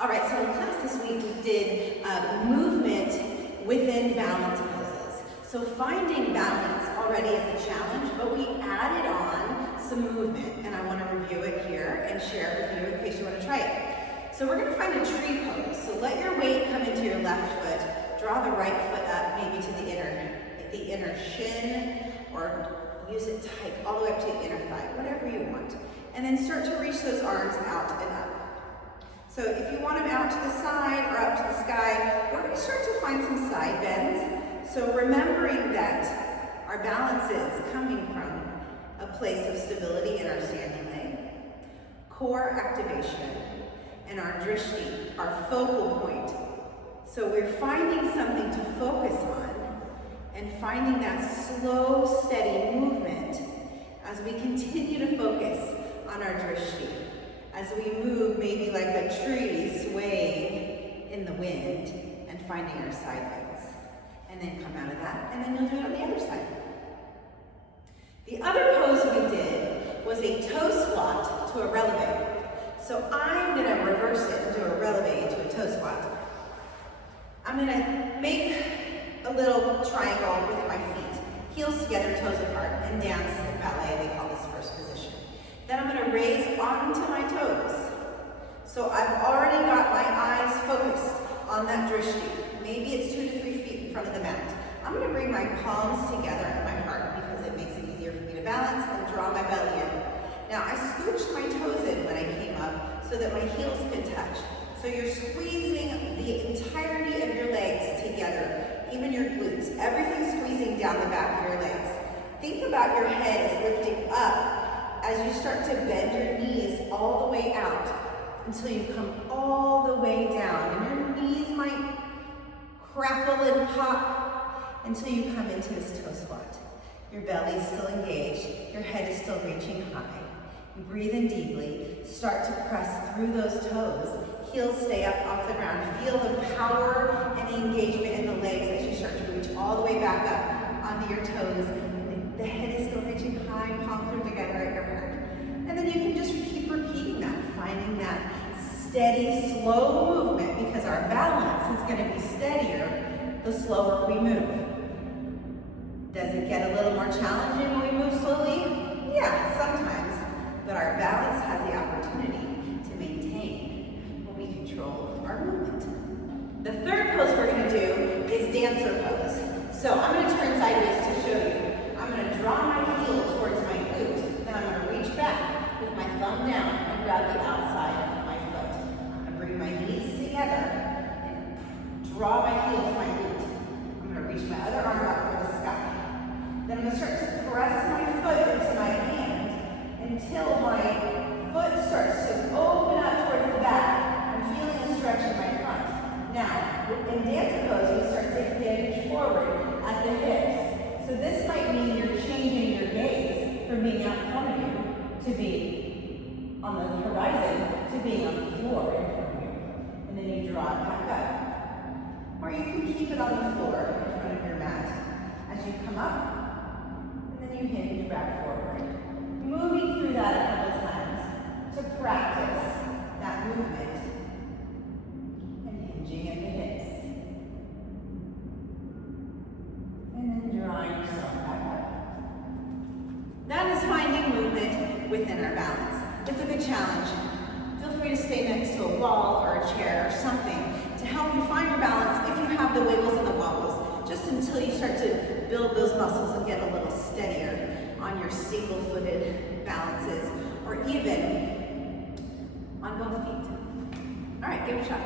All right, so in class this week we did movement within balance poses. So finding balance already is a challenge, but we added on some movement, and I want to review it here and share it with you in case you want to try it. So we're going to find a tree pose. So let your weight come into your left foot. Draw the right foot up, maybe to the inner shin, or use it tight all the way up to the inner thigh, whatever you want. And then start to reach those arms out and up. So if you want them out to the side or up to the sky, we're going to start to find some side bends. So remembering that our balance is coming from a place of stability in our standing leg, core activation, and our drishti, our focal point. So we're finding something to focus on and finding that slow, steady movement as we continue to focus on our drishti. As we move maybe like a tree swaying in the wind and finding our side bends. And then come out of that, and then you'll do it on the other side. The other pose we did was a toe squat to a releve. So I'm gonna reverse it and do a releve to a toe squat. I'm gonna make a little triangle with my feet, heels together, toes apart, and dance in ballet, they call this first position. Then I'm going to raise onto my toes. So I've already got my eyes focused on that drishti. Maybe it's 2 to 3 feet in front of the mat. I'm going to bring my palms together at my heart because it makes it easier for me to balance and draw my belly in. Now I scooched my toes in when I came up so that my heels can touch. So you're squeezing the entirety of your legs together, even your glutes. Everything's squeezing down the back of your legs. Think about your head as lifting up as you start to bend your knees all the way out until you come all the way down. And your knees might crackle and pop until you come into this toe squat. Your belly is still engaged. Your head is still reaching high. You breathe in deeply. Start to press through those toes. Heels stay up off the ground. Feel the power and the engagement in the legs as you start to reach all the way back up onto your toes. The head is still reaching high, palms are together at your heart. And then you can just keep repeating that, finding that steady, slow movement, because our balance is going to be steadier the slower we move. Does it get a little more challenging when we move slowly? Yeah, sometimes. But our balance has the opportunity to maintain when we control our movement. The third pose we're going to do is dancer pose. So I'm going to turn sideways to show you. I'm going to draw my heel towards my glute. Then I'm going to reach back with my thumb down and grab the outside of my foot. I'm going to bring my knees together and draw my heel to my glute. I'm going to reach my other arm up for the sky. Then I'm going to start to press my foot into my hand until my foot starts to open up towards the back. I'm feeling a stretch in my front. Now, in dancer pose, we start to hinge forward at the hips. So this might mean you're changing your gaze from being out in front of you to be on the horizon to being on the floor in front of you. And then you draw it back up. Or you can keep it on the floor in front of your mat as you come up, and then you hinge back forward. Moving through that a couple times to practice that movement and hinging at the hips. And then drawing yourself back up. That is finding movement within our balance. It's a good challenge. Feel free to stay next to a wall or a chair or something to help you find your balance if you have the wiggles and the wobbles, just until you start to build those muscles and get a little steadier on your single-footed balances or even on both feet. All right, give it a shot.